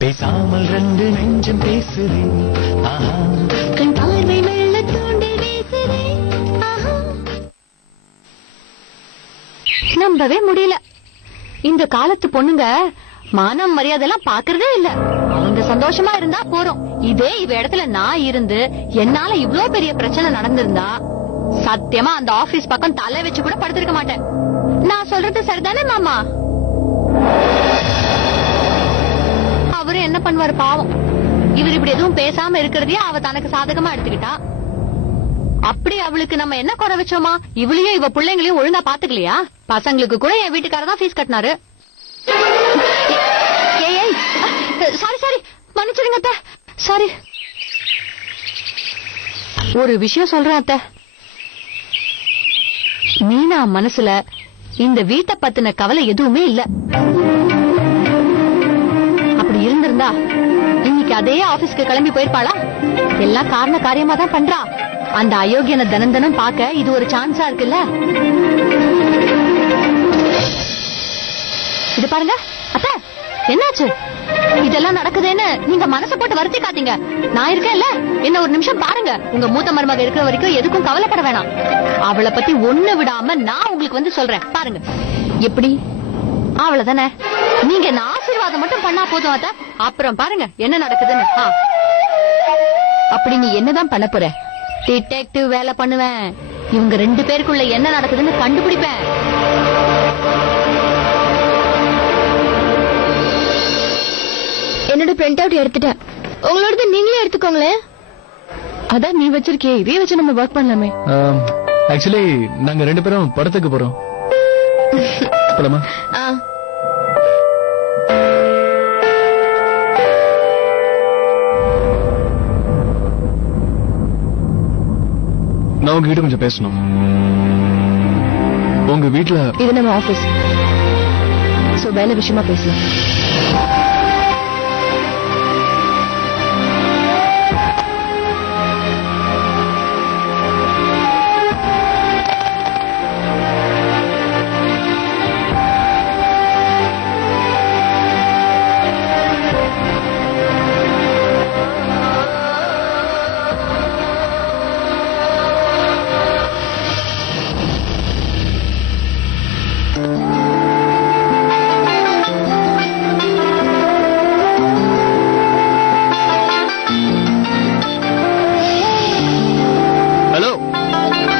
பேசாமல் ரெண்டு நெஞ்சம் பேசுதே கண் பார்வை மெல்ல தூண்டி வீசுதே நம்பவே முடியல. இந்த காலத்து பொண்ணுங்க மானம் மரியாதை எல்லாம் பாக்குறதே இல்ல. அவங்க சந்தோஷமா இருந்தா போறோம். இதே இவ இடத்துல நான் இருந்து என்னால இவ்ளோ பெரிய பிரச்சனை நடந்திருந்தா சத்தியமா அந்த ஆபீஸ் பக்கம் தலை வச்சு கூட படுத்திருக்க மாட்டேன். நான் சொல்றது சரிதானே மாமா? அவரு என்ன பண்ணுவாரு பாவம். இவர் இப்படி எதுவும் பேசாம இருக்கிறதையே அவ தனக்கு சாதகமா எடுத்துக்கிட்டா. அப்படி அவளுக்கு நம்ம என்ன குறை வச்சோமா? இவளையும் இவ பிள்ளைங்களையும் ஒழுங்கா பாத்துக்கலையா? பசங்களுக்கு கூட என் வீட்டுக்காரர் தான் ஃபீஸ் கட்டினாரு. சாரி சாரி, மன்னிச்சிடுங்க அத்தை. சாரி. ஒரு விஷயம் சொல்றேன் அத்தை. மீனா மனசுல இந்த வீட்டை பத்தின கவலை எதுவுமே இல்ல. அப்படி இருந்திருந்தா இன்னைக்கு அதே ஆபீஸ்க்கு கிளம்பி போயிருப்பாளா? எல்லாம் காரண காரியமா தான் பண்றா. அந்த அயோக்கியனை தினம் தினம் பாக்க இது ஒரு சான்ஸா இருக்குல்ல. இது பாருங்க அத்தை, என்னாச்சு? இதெல்லாம் நடக்குதுன்னு நீங்க மனசை போட்டு வருத்தி காத்தீங்க. நான் இருக்கேன்ல, என்ன ஒரு நிமிஷம் பாருங்க. உங்க மூத்த மருமக இருக்கிற வரைக்கும் எதுக்கும் கவலைப்பட வேணாம். அவளை பத்தி ஒண்ணு விடாம நான் உங்களுக்கு வந்து சொல்றேன் பாருங்க. எப்படி? அவ்வளவுதானே. நீங்க என்ன ஆசீர்வாதம் மட்டும் பண்ணா போதும் அத்தை. அப்புறம் பாருங்க என்ன நடக்குதுன்னு. அப்படி நீ என்னதான் பண்ண போற? டிடெக்டிவ் வேலை பண்ணுவேன். இவங்க ரெண்டு பேருக்குள்ள என்ன நடக்குதுன்னு கண்டுபிடிப்பேன். என்னோட பிரிண்ட் அவுட் எடுத்துட்டேன். உங்களோட நீங்களே எடுத்துக்கோங்களேன். அதான் நீ வச்சிருக்கே, இதே வச்சு நம்ம ஒர்க் பண்ணலாமே. ஆக்சுவலி நாங்க ரெண்டு பேரும் படத்துக்கு போறோம். போலாமா? நான் உங்ககிட்ட கொஞ்சம் பேசணும். உங்க வீட்டுல இது நம்ம ஆபீஸ், சோ வேலை விஷயமா பேசலாம்.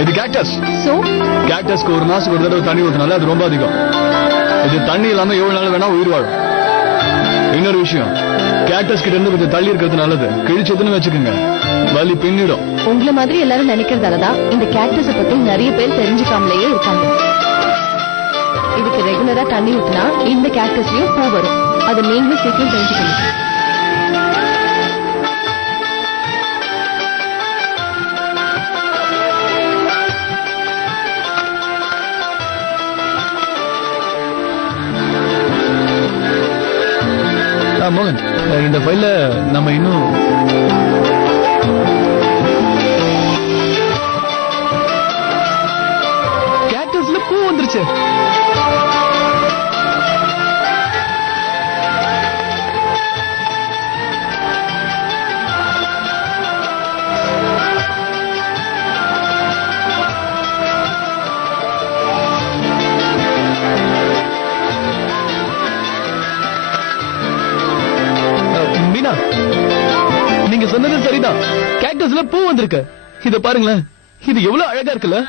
இது கேக்டஸ். சோ கேக்டஸ்க்கு ஒரு மாசத்துக்கு ஒரு தடவை தண்ணி ஊத்தினால அது ரொம்ப அதிகம். இது தண்ணி இல்லாம எவ்வளவு நாள் வேணா உயிர் வாழும். இன்னொரு விஷயம், கேக்டஸ் கிட்ட இருந்து கொஞ்சம் தள்ளி இருக்கிறது நல்லது. கிழிச்சதுன்னு வச்சுக்கோங்க, வலி பின்னிடும். உங்களை மாதிரி எல்லாரும் நினைக்கிறதாலதான் இந்த கேக்டஸ பத்தி நிறைய பேர் தெரிஞ்சுக்காமலேயே இருக்காங்க. இதுக்கு ரெகுலரா தண்ணி ஊத்தினா இந்த கேக்டஸ்லயும் பூ வரும். அதை நீங்களும் சீக்கிரம் தெரிஞ்சுக்கணும். மோகன், இந்த ஃபைல்ல நம்ம இன்னும் கேக்டஸ்ல பூ வந்துருச்சு. நீங்க சொன்னது சரிதான், கேக்டஸ்ல பூ வந்திருக்கு. இத பாருங்களேன், இது எவ்வளவு அழகா இருக்குல்ல.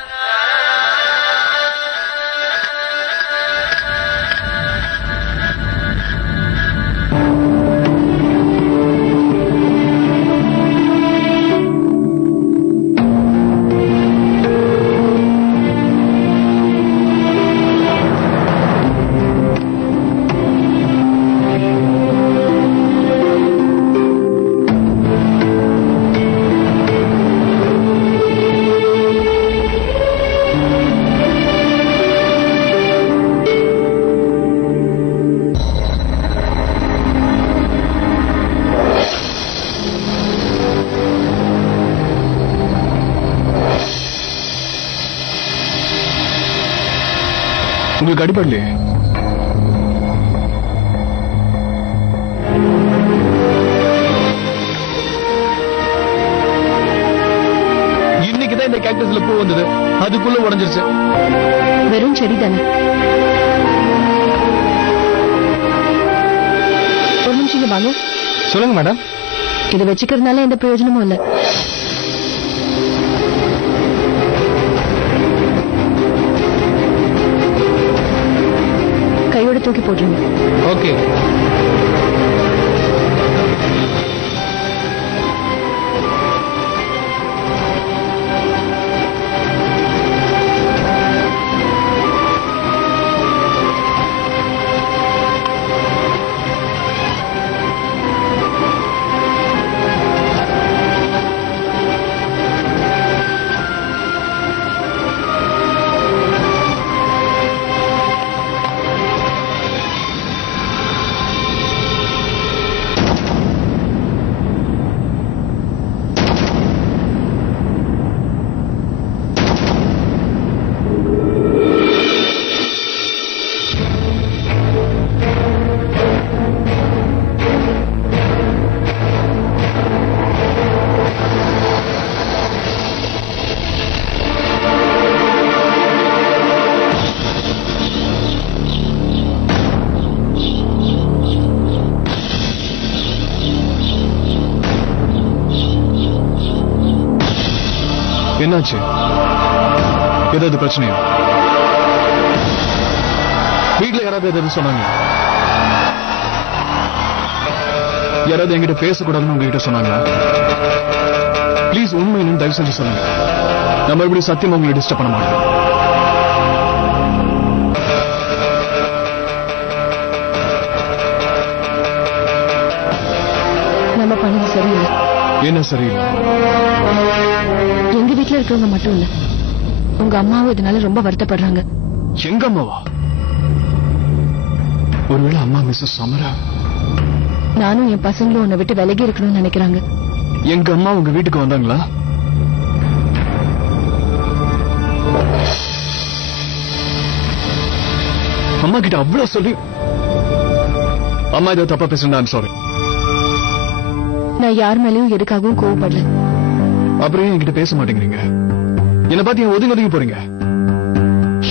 உங்களுக்கு அடிப்படலையே? கேக்டஸ்ல பூ வந்தது, அதுக்குள்ள உடைஞ்சிருச்சு. வெறும் செடி தானே. ஒரு நிமிஷம் இங்க வாங்க. சொல்லுங்க மேடம். இதை வச்சுக்கிறதுனால எந்த பிரயோஜனமும் இல்ல. கையோட தூக்கி போட்டுருங்க. ஓகே. என்னாச்சு? ஏதாவது பிரச்சனையா? வீட்டுல யாராவது எதாவது சொன்னாங்க? யாராவது என்கிட்ட பேசக்கூடாதுன்னு உங்ககிட்ட சொன்னாங்களா? பிளீஸ் உண்மை என்னன்னு தயவு செஞ்சு சொல்லுங்க. நம்ம எப்படி சத்தியமா உங்களை டிஸ்டர்ப் பண்ண மாட்டோம். நம்ம பண்ணது சரியில்லை. என்ன சரியில்லை? எங்க வீட்டுல இருக்கிறவங்க மட்டும் இல்ல, உங்க அம்மாவும் இதனால ரொம்ப வருத்தப்படுறாங்க. எங்க அம்மாவா? ஒருவேளை அம்மா மிஸ்ஸஸ் சமரா? நானும் என் பசங்களும் உன்னை விட்டு விலகி இருக்கணும்னு நினைக்கிறாங்க. எங்க அம்மா உங்க வீட்டுக்கு வந்தாங்களா? அம்மா கிட்ட அவ்வளவு சொல்லி அம்மா ஏதோ தப்பா பேசுறா? I'm sorry. நான் யார் மேலயும் எதுக்காகவும் கோவப்படல. அப்புறம் ஏன் என்கிட்ட பேச மாட்டேங்கிறீங்க? என்ன பார்த்து ஏன் ஒதுங்கி ஒதுங்கி போறீங்க?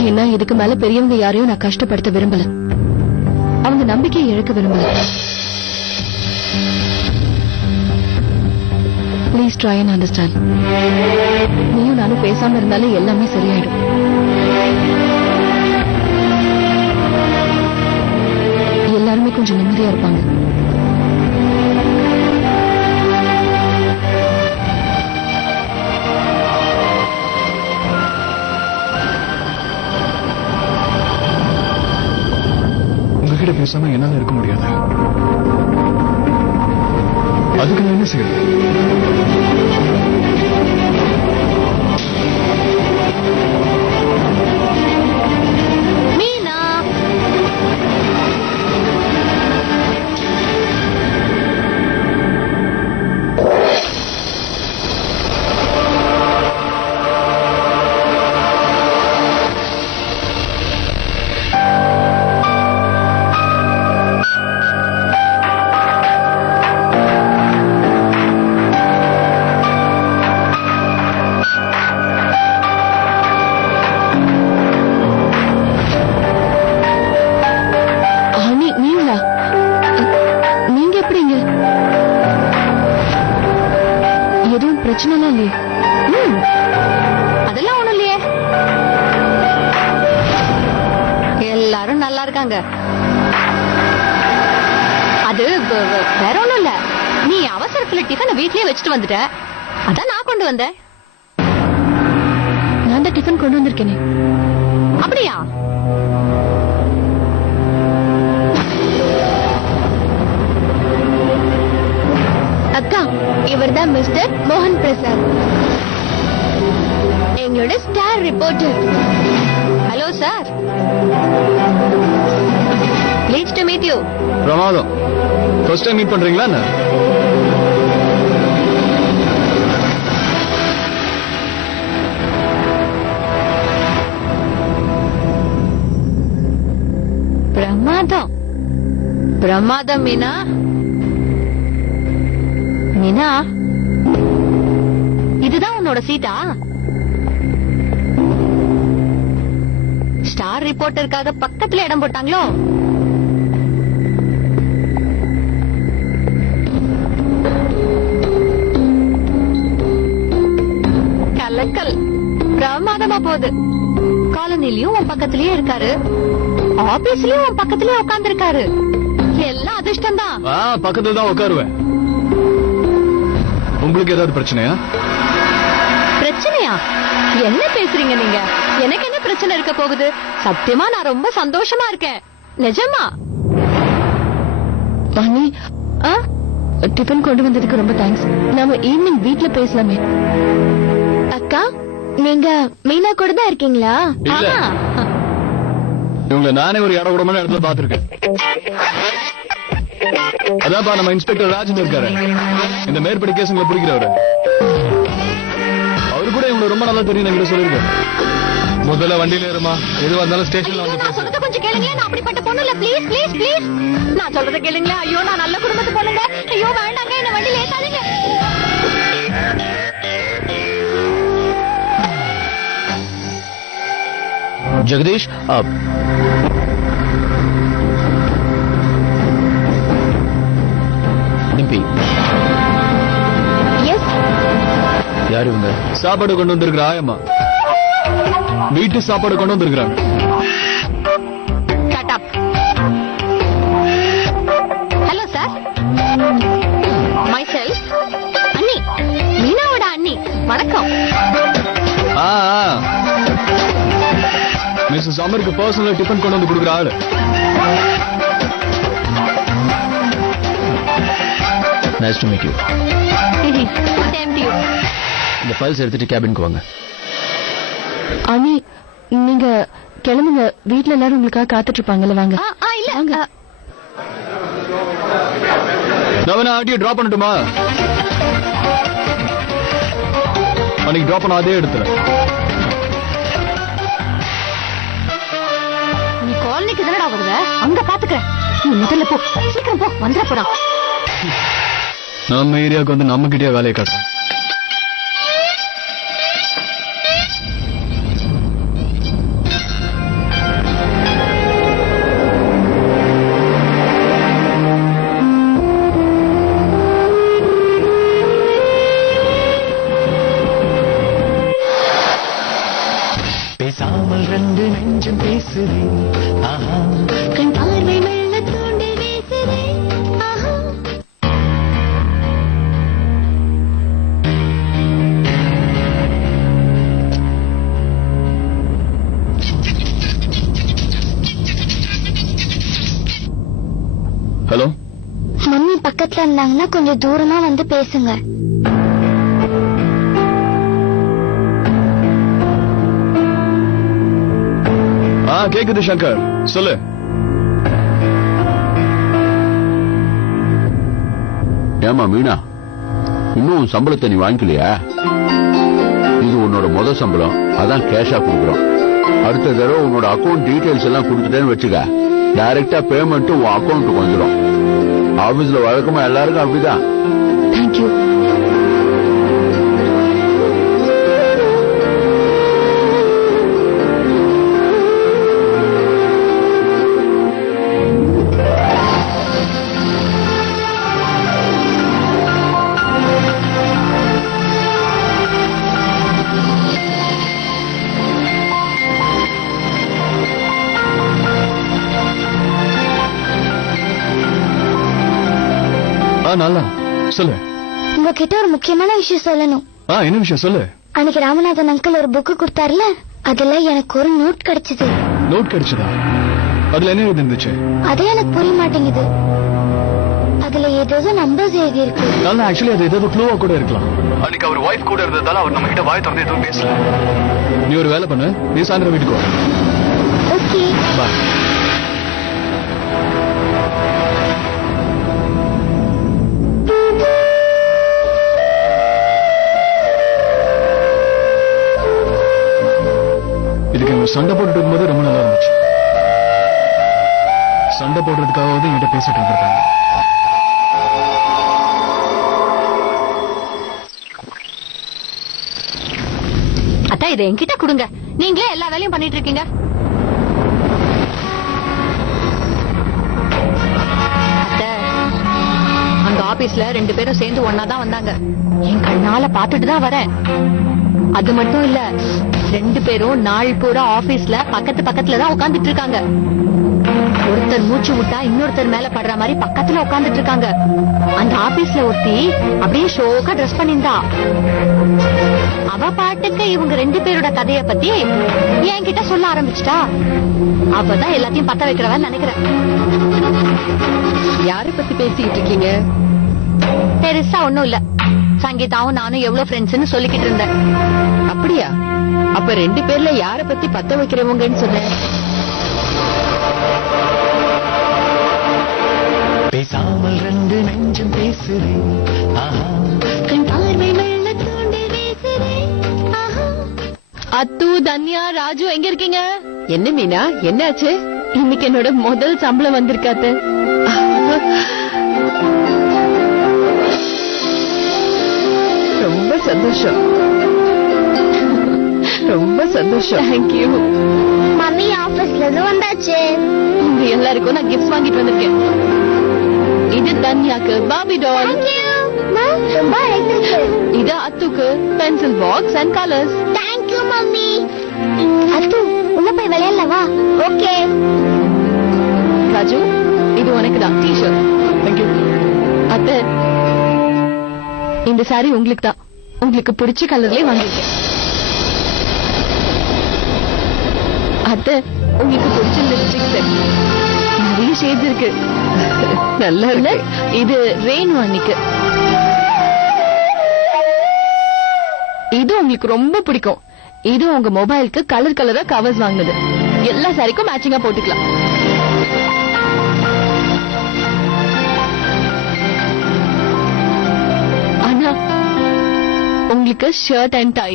ஏன்னா இதுக்கு மேல பெரியவங்க யாரையும் நான் கஷ்டப்படுத்த விரும்பல. அவங்க நம்பிக்கையை இழக்க விரும்பல. Please try and understand. நீயும் நானும் பேசாம இருந்தாலே எல்லாமே சரியாயிடும். எல்லாருமே கொஞ்சம் நிம்மதியா இருப்பாங்க. உங்ககிட்ட பேசாம என்னால இருக்க முடியாது. அதுக்கு நான் என்ன செய்யறது? மீனா, பிரச்சனை இல்லையே? அதெல்லாம் ஒண்ணும் இல்லையே. எல்லாரும் நல்லா இருக்காங்க. அது வேற ஒண்ணும் இல்ல. நீ அவசரத்துல டிஃபனை வீட்லயே வச்சுட்டு வந்துட்ட, அதான் நான் கொண்டு வந்தேன். நான் தான் டிஃபன் கொண்டு வந்திருக்கேனே. அப்படியா? அக்கா, இவர்தான் மிஸ்டர் மோகன் பிரசாத், எங்களோட star reporter. Hello sir, please to meet you. பிரமாதம். ஃபர்ஸ்ட் டைம் மீட் பண்றீங்களா என்ன? பிரமாதம் பிரமாதம். மீனா, மீனா, இதுதான் உன்னோட சீட்டா? ரிப்போர்ட்டருக்காக பக்கத்துல இடம் போட்டாங்களோ? கலக்கல் பிரமாதமா போகுது. காலனிலயும் உன் பக்கத்திலயே இருக்காரு, ஆபீஸ்லயும் உன் பக்கத்திலயே உட்கார்ந்து இருக்காரு. எல்லாம் அதிர்ஷ்டம் தான். பக்கத்துல தான் உட்காருவேன். உங்களுக்கு ஏதாவது பிரச்சனையா? பிரச்சனையா? என்ன பேசுறீங்க நீங்க? எனக்கு என்ன பிரச்சனை இருக்க போகுது? சத்தியமா நான் ரொம்ப சந்தோஷமா இருக்கேன். நிஜமா. வாணி, டிஃபன் கொண்டு வந்ததுக்கு ரொம்ப தேங்க்ஸ். நாம ஈவினிங் வீட்ல பேசலாமே. அக்கா, நீங்க மீனா கூட தான் இருக்கீங்களா? இல்ல. இவங்களை நானே ஒரு இட கூடமான இடத்துல பாத்துருக்கேன். அதான்ப்பா நம்ம இன்ஸ்பெக்டர் ராஜன் இருக்காரு, இந்த மேற்படி கேசுங்களை பிடிக்கிறவரு. அவரு கூட இவங்களை ரொம்ப நல்லா தெரியும் என்கிட்ட சொல்லிருக்கேன். முதல்ல வண்டியில ஏறுமா, எதுவா இருந்தாலும் ஸ்டேஷன்ல வந்து பேசு. கொஞ்சம் கேளுங்க, நான் அப்படிப்பட்ட பொண்ணு இல்ல. ப்ளீஸ் ப்ளீஸ் ப்ளீஸ், நான் சொல்றத கேளுங்க. ஐயோ, நான் நல்ல குடும்பத்து பொண்ணுங்க. ஐயோ வேண்டாங்க, என்ன வண்டியில ஏத்தாதீங்க. ஜெகதீஷ், டிம்பி, எஸ், யார் இவங்க? சாப்பாடு கொண்டு வந்திருக்கிற ஆயம்மா, வீட்டு சாப்பாடு கொண்டு வந்திருக்கிறாங்க. Shut up. Hello sir, myself அண்ணி, மீனாவோட அண்ணி. வணக்கம். மிஸ்ஸஸ் அமருக்கு பர்சனலா டிஃபன் கொண்டு வந்து கொடுக்குற ஆளு. Nice to meet you. Same to you. இந்த ஃபைல்ஸ் எடுத்துட்டு கேபினுக்கு வாங்க. அனி, நீங்க கிளம்புங்க. வீட்ல எல்லாரும் உங்களுக்காக காத்துட்டு இருப்பாங்கல்ல. வாங்க. இல்ல, நான் ஆட்டியை டிராப் பண்ணட்டுமா? அன்னைக்கு டிராப் பண்ண அதே இடத்துல. நீ காலனிக்கு தானடா வருவ, அங்க பாத்துக்க. நீ முதல்ல போ, சீக்கிரம் போ, வந்துட போறான். நம்ம ஏரியாவுக்கு வந்து நம்ம கிட்டே வேலையை காட்டுறோம். பேசாமல் ரெண்டு நெஞ்சம் பேசுதே, ஆஹா, கண் பார்வை மெல்ல தூண்டி வீசுதே, ஆஹா. ஹலோ, மம்மி பக்கத்துல இருந்தாங்கன்னா கொஞ்சம் தூரமா வந்து பேசுங்க. கேக்குது சங்கர், சொல்லு. ஏமா மீனா, இன்னும் சம்பளத்தை நீ வாங்கிக்கலையா? இது உன்னோட முதல் சம்பளம், அதான் கேஷா கொடுக்குறோம். அடுத்த தடவை உன்னோட அக்கௌண்ட் டீடைல்ஸ் எல்லாம் கொடுத்துட்டேன்னு வச்சுக்க, டைரக்டா பேமெண்ட் உன் அக்கௌண்ட்டுக்கு வந்துடும். ஆபீஸ்ல வழக்கமா எல்லாருக்கும் அப்படிதான். தேங்க்யூ. நல்லா சொல்லு. உங்ககிட்ட ஒரு முக்கியமான விஷயம் சொல்லணும். என்ன விஷயம் சொல்லு. அன்னைக்கு ராமநாதன் அங்கிள் ஒரு புக்கு கொடுத்தாருல, அதுல எனக்கு ஒரு நோட் கிடைச்சது. நோட் கிடைச்சதா? அதுல என்ன இருந்துச்சு? அதே எனக்கு புரிய மாட்டேங்குது. அதுல ஏதோ நம்பர்ஸ் எழுதி இருக்கு. நல்லா, ஆக்சுவலி அது ஏதோ க்ளூவா கூட இருக்கலாம். அன்னைக்கு அவர் வைஃப் கூட இருந்ததால அவர் நம்ம கிட்ட வாய் திறந்து எதுவும் பேசல. நீ ஒரு வேலை பண்ணு, நீ சாயந்தரம் வீட்டுக்கு வா. Okay, bye. சண்டை போட்டுட்டு இருக்கும்போது ரொம்ப நல்லா இருந்துச்சு. சண்டை போடுறதுக்காவது என்கிட்ட பேசிட்டு இருந்திருக்காங்க. அத்தா, இதை என்கிட்ட கொடுங்க. நீங்களே எல்லா வேலையும் பண்ணிட்டு இருக்கீங்க. ஆபீஸ்ல 2 பேரும் சேர்ந்து ஒன்னாதான் வந்தாங்க. என் கண்ணால பாத்துட்டு தான் வரேன். அது மட்டும் இல்ல, 2 பேரும் நாள் பூரா ஆபீஸ்ல பக்கத்துல தான் உட்கார்ந்துட்டு இருக்காங்க. ஒருத்தர் மூச்சு விட்டா இன்னொருத்தர் மேல படுற மாதிரி பக்கத்துல உட்கார்ந்துட்டு இருக்காங்க. அந்த ஆபீஸ்ல ஒருத்தி அப்படியே ஷோக்கா ட்ரெஸ் பண்ணிருந்தா. அவ பாட்டுக்கு இவங்க 2 பேரோட கதைய பத்தி என்கிட்ட சொல்ல ஆரம்பிச்சிட்டா. அவதான் எல்லாத்தையும் பத்த வைக்கிறவன்னு நினைக்கிறேன். யாரை பத்தி பேசிக்கிட்டு இருக்கீங்க? பெருசா ஒண்ணும் இல்ல. சங்கீதாவும் நானும் எவ்வளவு ஃப்ரெண்ட்ஸ்னு சொல்லிக்கிட்டு இருந்தேன். அப்படியா? அப்ப 2 பேர்ல யாரை பத்தி பத்த வைக்கிறவங்கன்னு சொன்னேன்? பேசாமல் 2 நெஞ்சம் பேசுதே. ஆஹா கண் பார்வை மெல்ல தூண்டி வீசுதே. ஆஹா அத்து, தன்யா, ராஜு எங்க இருக்கீங்க? என்ன மீனா, என்னாச்சு? இன்னைக்கு என்னோட முதல் சம்பளம் வந்திருக்காத்து. ரொம்ப சந்தோஷம், ரொம்ப சந்தோஷம். தேங்க்யூ. மம்மி ஆபீஸ்ல இருந்து வந்தாச்சு. உங்க எல்லாருக்கும் நான் கிஃப்ட் வாங்கிட்டு வந்திருக்கேன். இது தன்யாக்கு பாபி டால். ரொம்ப அழகா இருக்கு. இது அத்துக்கு pencil box and colours. Thank you mummy. அத்து உள்ள போய் விளையாடலவா? ஓகே. ராஜு, இது உனக்கு தான் டி-ஷர்ட். தேங்க்யூ. அத்தை, இந்த சாரி உங்களுக்கு தான். உங்களுக்கு பிடிச்ச கலர்லயே வாங்கிருக்கேன். அத்தை, உங்களுக்கு பிடிச்ச லிப்ஸ்டிக் செட். நிறைய ஷேட்ஸ் இருக்கு. நல்லா இல்ல? இருக்கு. இது ரெயின் வாணிக்கு. இது உங்களுக்கு ரொம்ப பிடிக்கும். இது உங்க மொபைலுக்கு கலர் கலரா கவர்ஸ் வாங்குனது. எல்லா சாரிக்கும் மேட்சிங்கா போட்டுக்கலாம். ஆனா உங்களுக்கு ஷர்ட் அண்ட் டை.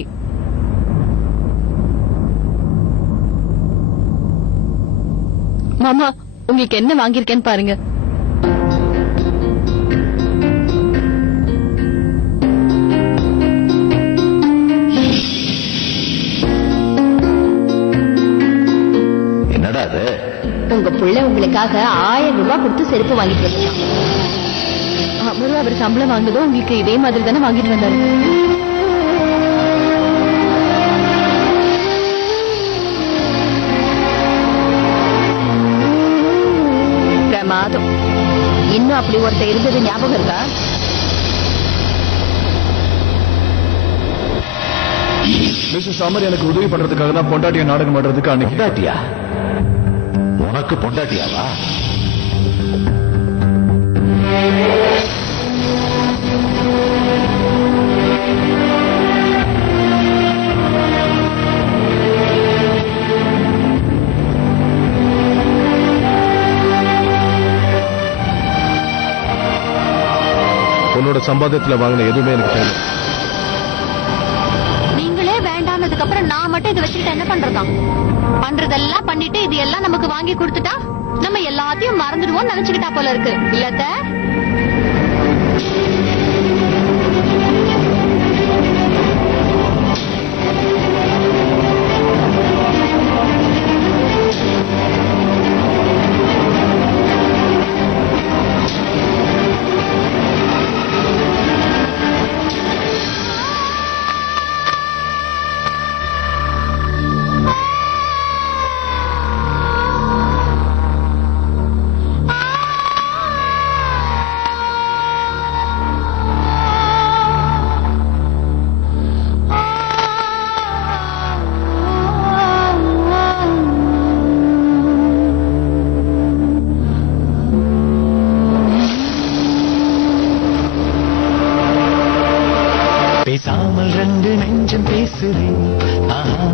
மாமா, உங்களுக்கு என்ன வாங்கியிருக்கேன்னு பாருங்க. என்னடா அது? உங்க புள்ள உங்களுக்காக 1000 ரூபாய் கொடுத்து செருப்பு வாங்கிட்டு வந்திருக்கான். அப்புறம் அவர் சம்பளம் வாங்குறதும் உங்களுக்கு இதே மாதிரி தானே வாங்கிட்டு வந்தாரு. பிரமாதம். இன்னும் அப்படி ஒருத்தர் இருந்தது ஞாபகம் இருக்கா? மிஸ்டர் சாமர் எனக்கு உதவி பண்றதுக்காக தான் பொண்டாட்டிய நாடகம் ஆடுறதுக்கு அன்னைக்கு. பொண்டாட்டியா? உனக்கு பொண்டாட்டியாவா? உன்னோட சம்பாத்தியத்துல வாங்கின எதுவுமே எனக்கு தேவை. நீங்களே வேண்டானதுக்கு அப்புறம் நான் மட்டும் இதை வச்சுக்கிட்டு என்ன பண்றதா? பண்றதெல்லாம் பண்ணிட்டு இது எல்லாம் நமக்கு வாங்கி கொடுத்துட்டா நம்ம எல்லாத்தையும் மறந்துடுவோம் நினைச்சுக்கிட்டா போல இருக்கு. இல்லத்த? பேசாமல் 2 நெஞ்சம் பேசுதே. ஆஹா